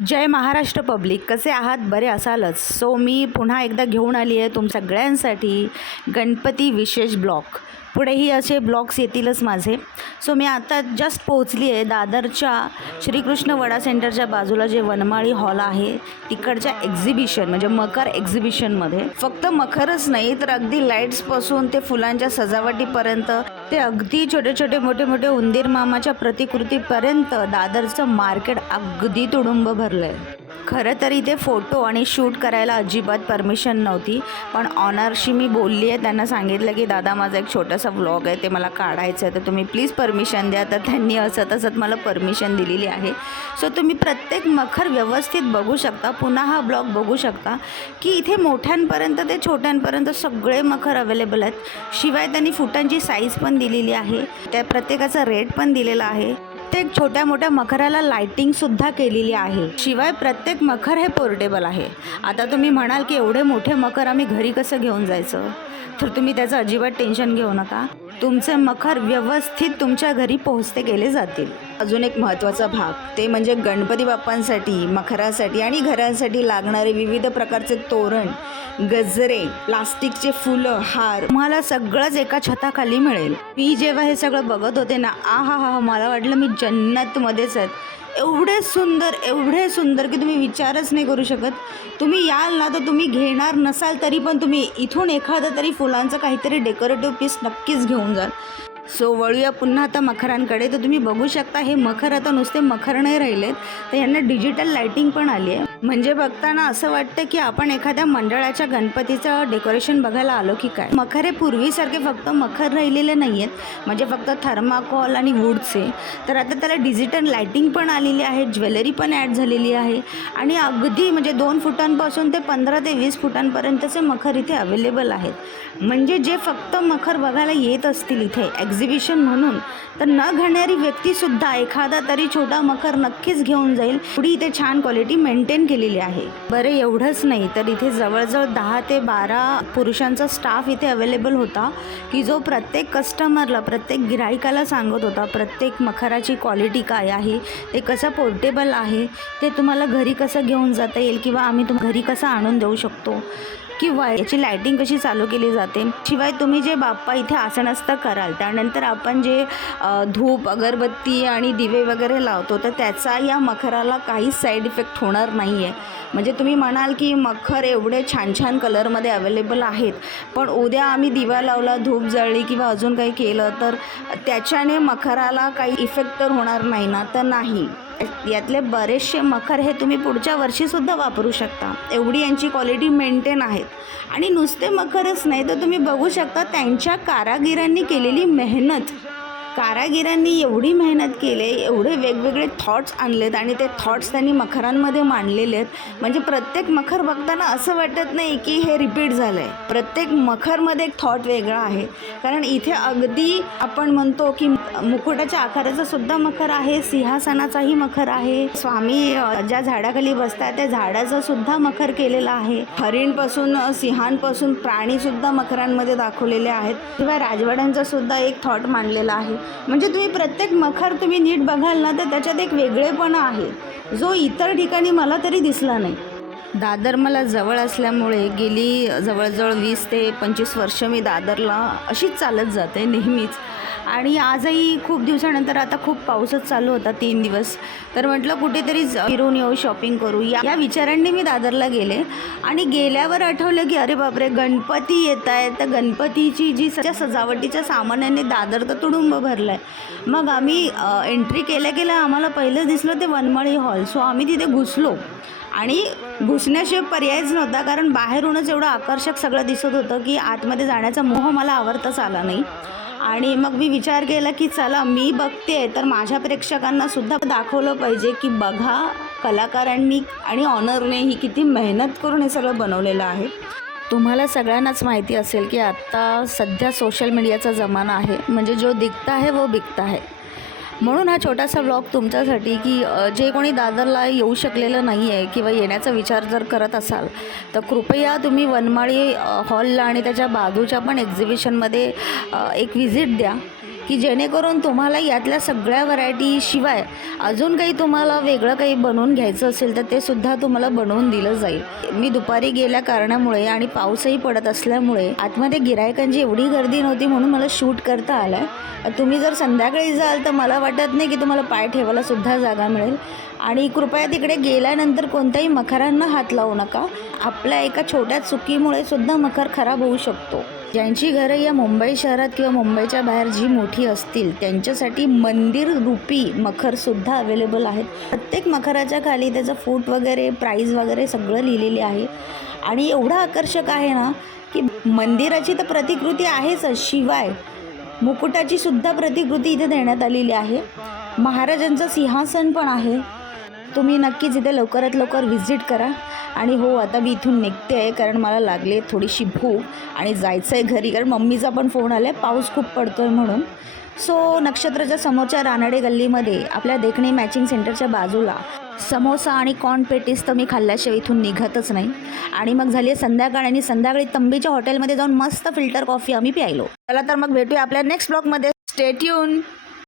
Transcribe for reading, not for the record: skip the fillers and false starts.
जय Maharashtra public, कसे आहात? बरे असालच. मी पुन्हा एकदा घेऊन आली आहे तुम सगळ्यांसाठी गणपती विशेष ब्लॉग. पुढेही असे ब्लॉग्स येतीलच माझे. मी आता जस्ट पोहोचली आहे दादरच्या श्रीकृष्ण वडा सेंटरच्या बाजूला जे वनमाळी हॉल आहे तिकडच्या एक्झिबिशन म्हणजे मकर एक्झिबिशनमध्ये फक्त मखरच नाही तर अगदी लाईट्सपासून ते फुलांच्या सजावटीपर्यंत ते अगदी छोटे छोटे मोठे मोठे उंदीर मामाच्या प्रतिकृतीपर्यंत दादरचं मार्केट अगदी तुडुंब भरलं आहे. खरं तर इथे फोटो आणि शूट करायला अजिबात परमिशन नव्हती, पण ऑनरशी मी बोलली आहे. त्यांना सांगितलं की दादा माझा एक छोटासा व्लॉग आहे ते मला काढायचं आहे, तर तुम्ही प्लीज परमिशन द्या. तर त्यांनी असं तसंच मला परमिशन दिलेली आहे. तुम्ही प्रत्येक मखर व्यवस्थित बघू शकता. पुन्हा हा ब्लॉग बघू शकता की इथे मोठ्यांपर्यंत ते छोट्यांपर्यंत सगळे मखर अवेलेबल आहेत. शिवाय त्यांनी फुटांची साईज पण दिलेली आहे, त्या प्रत्येकाचा रेट पण दिलेला आहे. प्रत्येक छोट्या मोठ्या मखराला लाईटिंगसुद्धा केलेली आहे. शिवाय प्रत्येक मखर हे पोर्टेबल आहे. आता तुम्ही म्हणाल की एवढे मोठे मखर आम्ही घरी कसं घेऊन जायचं, तर तुम्ही त्याचं अजिबात टेन्शन घेऊ नका. तुमचे मखर व्यवस्थित तुमच्या घरी पोहोचते केले जातील. अजून एक महत्त्वाचा भाग ते म्हणजे गणपती बाप्पांसाठी, मखरासाठी आणि घरांसाठी लागणारे विविध प्रकारचे तोरण, गजरे, प्लास्टिकचे फुलं, हार तुम्हाला सगळंच एका छताखाली मिळेल. मी जेव्हा हे सगळं बघत होते ना, हा मला वाटलं मी जन्नतमध्येच आहे. एवढे सुंदर की तुम्ही विचारच नाही करू शकत. तुम्ही याल ना तर तुम्ही घेणार नसाल तरी पण तुम्ही इथून एखादं तरी फुलांचं काहीतरी डेकोरेटिव्ह पीस नक्कीच घेऊन जाल. वळूया पुन्हा आता मखरांकडे. तर तुम्ही बघू शकता हे मखर आता नुसते मखर नाही राहिलेत, तर यांना डिजिटल लाईटिंग पण आली आहे. म्हणजे बघताना असं वाटतं की आपण एखाद्या मंडळाच्या गणपतीचं डेकोरेशन बघायला आलो की काय. मखर हे पूर्वीसारखे फक्त मखर राहिलेले नाही आहेत, म्हणजे फक्त थर्माकॉल आणि वूडचे, तर आता त्याला डिजिटल लाईटिंग पण आलेली आहे, ज्वेलरी पण ॲड झालेली आहे. आणि अगदी म्हणजे 2 फुटांपासून ते 15 ते 20 फुटांपर्यंतचे मखर इथे अवेलेबल आहेत. म्हणजे जे फक्त मखर बघायला येत असतील इथे एक्झिबिशन म्हणून, तर न घेणारी व्यक्तीसुद्धा एखादा तरी छोटा मखर नक्कीच घेऊन जाईल. पुढे इथे छान क्वालिटी मेंटेन केलेली आहे. बरं, एवढंच नाही तर इथे जवळजवळ 10 ते 12 पुरुषांचा स्टाफ इथे अवेलेबल होता की जो प्रत्येक कस्टमरला, प्रत्येक गिराईकाला सांगत होता प्रत्येक मखराची क्वालिटी काय आहे, ते कसं पोर्टेबल आहे, ते तुम्हाला घरी कसं घेऊन जाता येईल किंवा आम्ही घरी कसं आणून देऊ शकतो, किंवा याची लाईटिंग कशी चालू केली जाते. शिवाय तुम्ही जे बाप्पा इथे आसनस्थ कराल त्यानंतर आपण जे धूप, अगरबत्ती आणि दिवे वगैरे लावतो, तर त्याचा या मखराला काहीच साईड इफेक्ट होणार नाही आहे. म्हणजे तुम्ही म्हणाल की मखर एवढे छान छान कलरमध्ये अवेलेबल आहेत, पण उद्या आम्ही दिवा लावला, धूप जळली किंवा अजून काही केलं तर त्याच्याने मखराला काही इफेक्ट तर होणार नाही ना? तर नाही. यातले बरेचसे मखर हे तुम्ही पुढच्या वर्षीसुद्धा वापरू शकता, एवढी यांची क्वालिटी मेंटेन आहेत. आणि नुसते मखरच नाही तर तुम्ही बघू शकता त्यांच्या कारागिरांनी केलेली मेहनत. कारागिरांनी एवढी मेहनत केली, एवढे वेगवेगळे थॉट्स आणलेत आणि ते थॉट्स त्यांनी मखरांमध्ये मांडलेले आहेत. म्हणजे प्रत्येक मखर बघताना असं वाटत नाही की हे रिपीट झालं आहे. प्रत्येक मखरमध्ये एक थॉट वेगळा आहे. कारण इथे अगदी आपण म्हणतो की मुकुटाच्या आकाराचा सुद्धा मखर आहे, सिंहासनाचाही मखर आहे, स्वामी ज्या झाडाखाली बसतात त्या झाडाचं सुद्धा मखर केलेलं आहे. हरिणपासून, सिंहांपासून प्राणीसुद्धा मखरांमध्ये दाखवलेले आहेत. किंवा राजवाड्यांचा सुद्धा एक थॉट मांडलेला आहे. म्हणजे तुम्ही प्रत्येक मखर तुम्ही नीट बघाल ना तर त्याच्यात एक वेगळेपणा आहे जो इतर ठिकाणी मला तरी दिसला नाही. दादर मला जवळ असल्यामुळे गेली जवळजवळ 20 ते 25 वर्ष मी दादरला अशीच चालत जाते नेहमीच. आणि आजही खूप दिवसानंतर आता खूप पाऊसच चालू होता 3 दिवस, तर म्हटलं कुठेतरी फिरून येऊ, शॉपिंग करू या विचारांनी मी दादरला गेले. आणि गेल्यावर आठवलं की अरे बापरे, गणपती येत आहेत, तर गणपतीची जी सजावटीच्या सामानाने दादर तर तुडुंब भरलं आहे. मग आम्ही एंट्री केल्या आम्हाला पहिलं दिसलं ते वनमाळी हॉल. आम्ही तिथे घुसलो आणि घुसण्याशिवाय पर्यायच नव्हता, कारण बाहेरूनच एवढं आकर्षक सगळं दिसत होतं की आतमध्ये जाण्याचा मोह मला आवरताच आला नाही. आणि मग मी विचार केला की चला, मी बघते तर माझ्या प्रेक्षकांना सुद्धा दाखवलं पाहिजे की बघा कलाकारांनी आणि ऑनरने ही किती मेहनत करून हे सगळं बनवलेलं आहे. तुम्हाला सगळ्यांनाच माहिती असेल की आत्ता सध्या सोशल मीडियाचा जमाना आहे, म्हणजे जो दिखता है वो बिकता है. म्हणून हा छोटासा व्लॉग तुमच्यासाठी की जे कोणी दादरला येऊ शकलेलं नाही आहे किंवा येण्याचा विचार जर करत असाल तर कृपया तुम्ही वनमाळी हॉलला आणि त्याच्या बाजूच्या पण एक्झिबिशनमध्ये एक व्हिजिट द्या. की जेणेकरून तुम्हाला यातल्या सगळ्या व्हरायटी शिवाय अजून काही तुम्हाला वेगळं काही बनवून घ्यायचं असेल तर ते सुद्धा तुम्हाला बनवून दिलं जाईल. मी दुपारी गेल्या कारणामुळे आणि पाऊसही पडत असल्यामुळे आतमध्ये गिरायकांची एवढी गर्दी नव्हती म्हणून मला शूट करता आलं. तुम्ही जर संध्याकाळी जाल तर मला वाटत नाही की तुम्हाला पाय ठेवायला सुद्धा जागा मिळेल. आणि कृपया तिकडे गेल्यानंतर कोणत्याही मखरांना हात लावू नका. आपल्या एका छोट्या चुकीमुळे सुद्धा मखर खराब होऊ शकतो. ज्यांची घरं या मुंबई शहरात किंवा मुंबईच्या बाहेर जी मोठी असतील त्यांच्यासाठी मंदिर रूपी मखरसुद्धा अवेलेबल आहेत. प्रत्येक मखराच्या खाली त्याचं फूट वगैरे प्राईज वगैरे सगळं लिहिलेले आहे. आणि एवढं आकर्षक आहे ना की मंदिराची तर प्रतिकृती आहेच, शिवाय मुकुटाची सुद्धा प्रतिकृती इथे देण्यात आलेली आहे. महाराजांचं सिंहासन पण आहे. तुम्ही नक्कीच इथे लवकरात लवकर व्हिजिट करा. आणि हो, आता मी इथून निघते आहे कारण मला लागली आहे थोडीशी भूक आणि जायचं आहे घरी, कारण मम्मीचा पण फोन आला आहे पाऊस खूप पडतो आहे म्हणून. सो नक्षत्राच्या समोरच्या रानडे गल्लीमध्ये आपल्या देखणी मॅचिंग सेंटरच्या बाजूला समोसा आणि कॉर्न पेटीस तर मी खाल्ल्याशिवाय इथून निघतच नाही. आणि मग झाली आहे संध्याकाळ आणि संध्याकाळी तंबीच्या हॉटेलमध्ये जाऊन मस्त फिल्टर कॉफी आम्ही प्यायलो. चला तर मग भेटूया आपल्या नेक्स्ट ब्लॉगमध्ये. Stay tune.